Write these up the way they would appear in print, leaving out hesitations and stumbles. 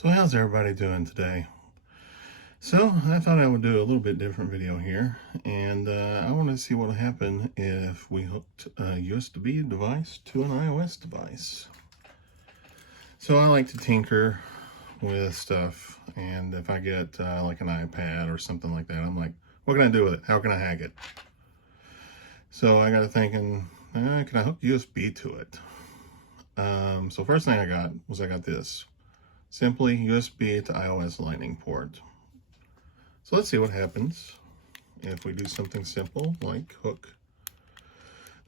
So how's everybody doing today? So I thought I would do a little bit different video here, and I want to see what would happen if we hooked a USB device to an iOS device. So I like to tinker with stuff, and if I get like an iPad or something like that, I'm like, what can I do with it? How can I hack it? So I got to thinking, can I hook USB to it? So first thing I got this. Simply USB to iOS Lightning port. So let's see what happens if we do something simple like hook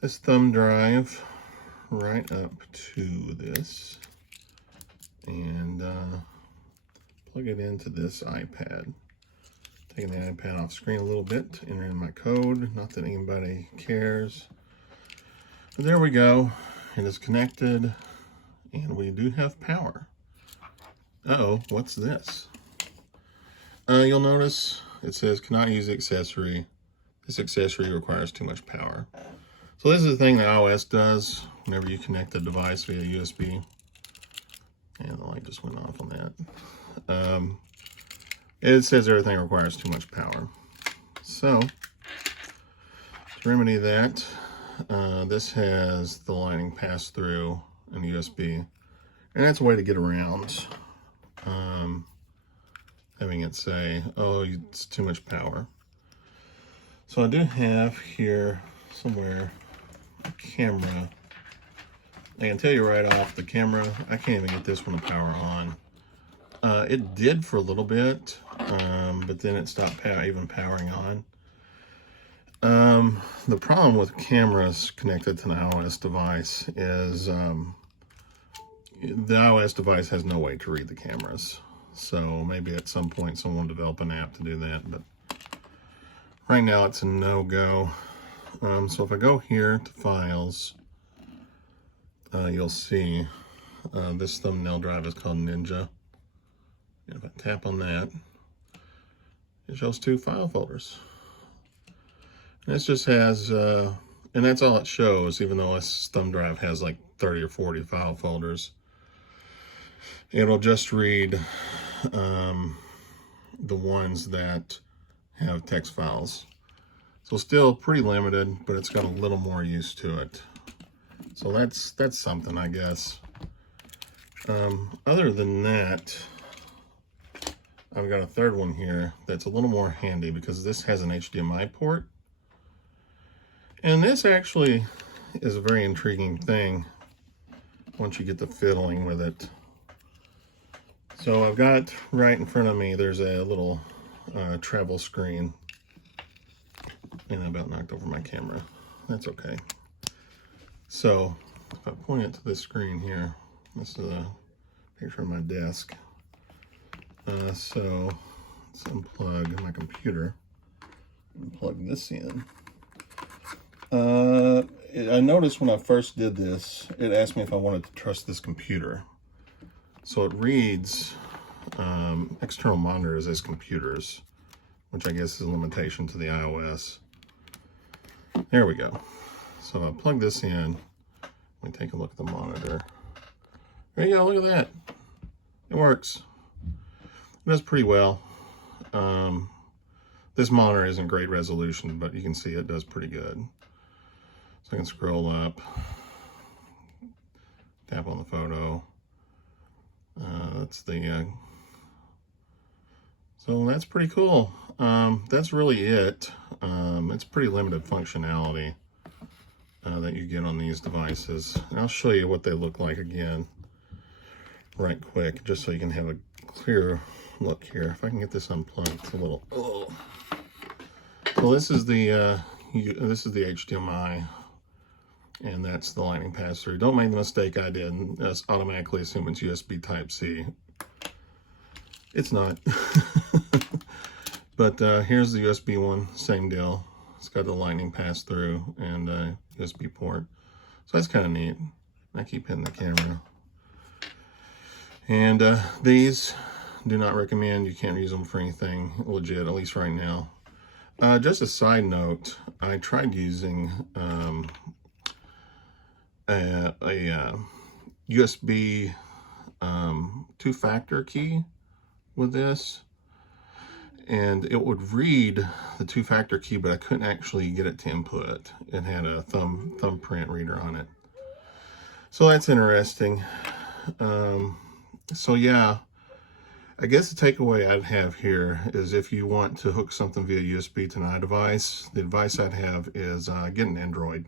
this thumb drive right up to this and plug it into this iPad. Taking the iPad off screen a little bit, entering my code, not that anybody cares. But there we go, it is connected and we do have power. Uh-oh, what's this? You'll notice it says cannot use accessory. This accessory requires too much power. So this is the thing that iOS does whenever you connect the device via USB. And the light just went off on that. It says everything requires too much power. So to remedy that, this has the Lightning pass through and USB. And that's a way to get around having it say, oh, it's too much power. So I do have here somewhere a camera. I can tell you right off, the camera, I can't even get this one to power on. It did for a little bit, but then it stopped even powering on. The problem with cameras connected to an iOS device is the iOS device has no way to read the cameras. So maybe at some point someone will develop an app to do that, but right now it's a no-go. So if I go here to Files, you'll see this thumbnail drive is called Ninja. And if I tap on that, it shows 2 file folders. And this just has, and that's all it shows, even though this thumb drive has like 30 or 40 file folders. It'll just read the ones that have text files. So still pretty limited, but it's got a little more use to it. So that's something, I guess. Other than that, I've got a third one here that's a little more handy because this has an HDMI port. And this actually is a very intriguing thing once you get the fiddling with it. So I've got right in front of me, there's a little travel screen. And I about knocked over my camera. That's okay. So if I point it to this screen here, this is a picture of my desk. So let's unplug my computer and plug this in. I noticed when I first did this, it asked me if I wanted to trust this computer. So it reads external monitors as computers, which I guess is a limitation to the iOS. There we go. So I plug this in. Let me take a look at the monitor. There you go, look at that. It works. It does pretty well. This monitor isn't great resolution, but you can see it does pretty good. So I can scroll up, tap on the photo. So that's pretty cool. That's really it. It's pretty limited functionality that you get on these devices. And I'll show you what they look like again right quick, just so you can have a clear look here. If I can get this unplugged, it's a little. Oh. So this is the HDMI, and that's the Lightning pass-through. Don't make the mistake I did and just automatically assume it's USB Type-C. It's not. But here's the USB one, same deal. It's got the Lightning pass-through and USB port. So that's kind of neat. I keep hitting the camera. And these, do not recommend. You can't use them for anything legit, at least right now. Just a side note, I tried using a USB two-factor key with this, and it would read the two-factor key, but I couldn't actually get it to input. It had a thumbprint reader on it. So that's interesting. So yeah, I guess the takeaway I'd have here is if you want to hook something via USB to an iDevice, the advice I'd have is get an Android.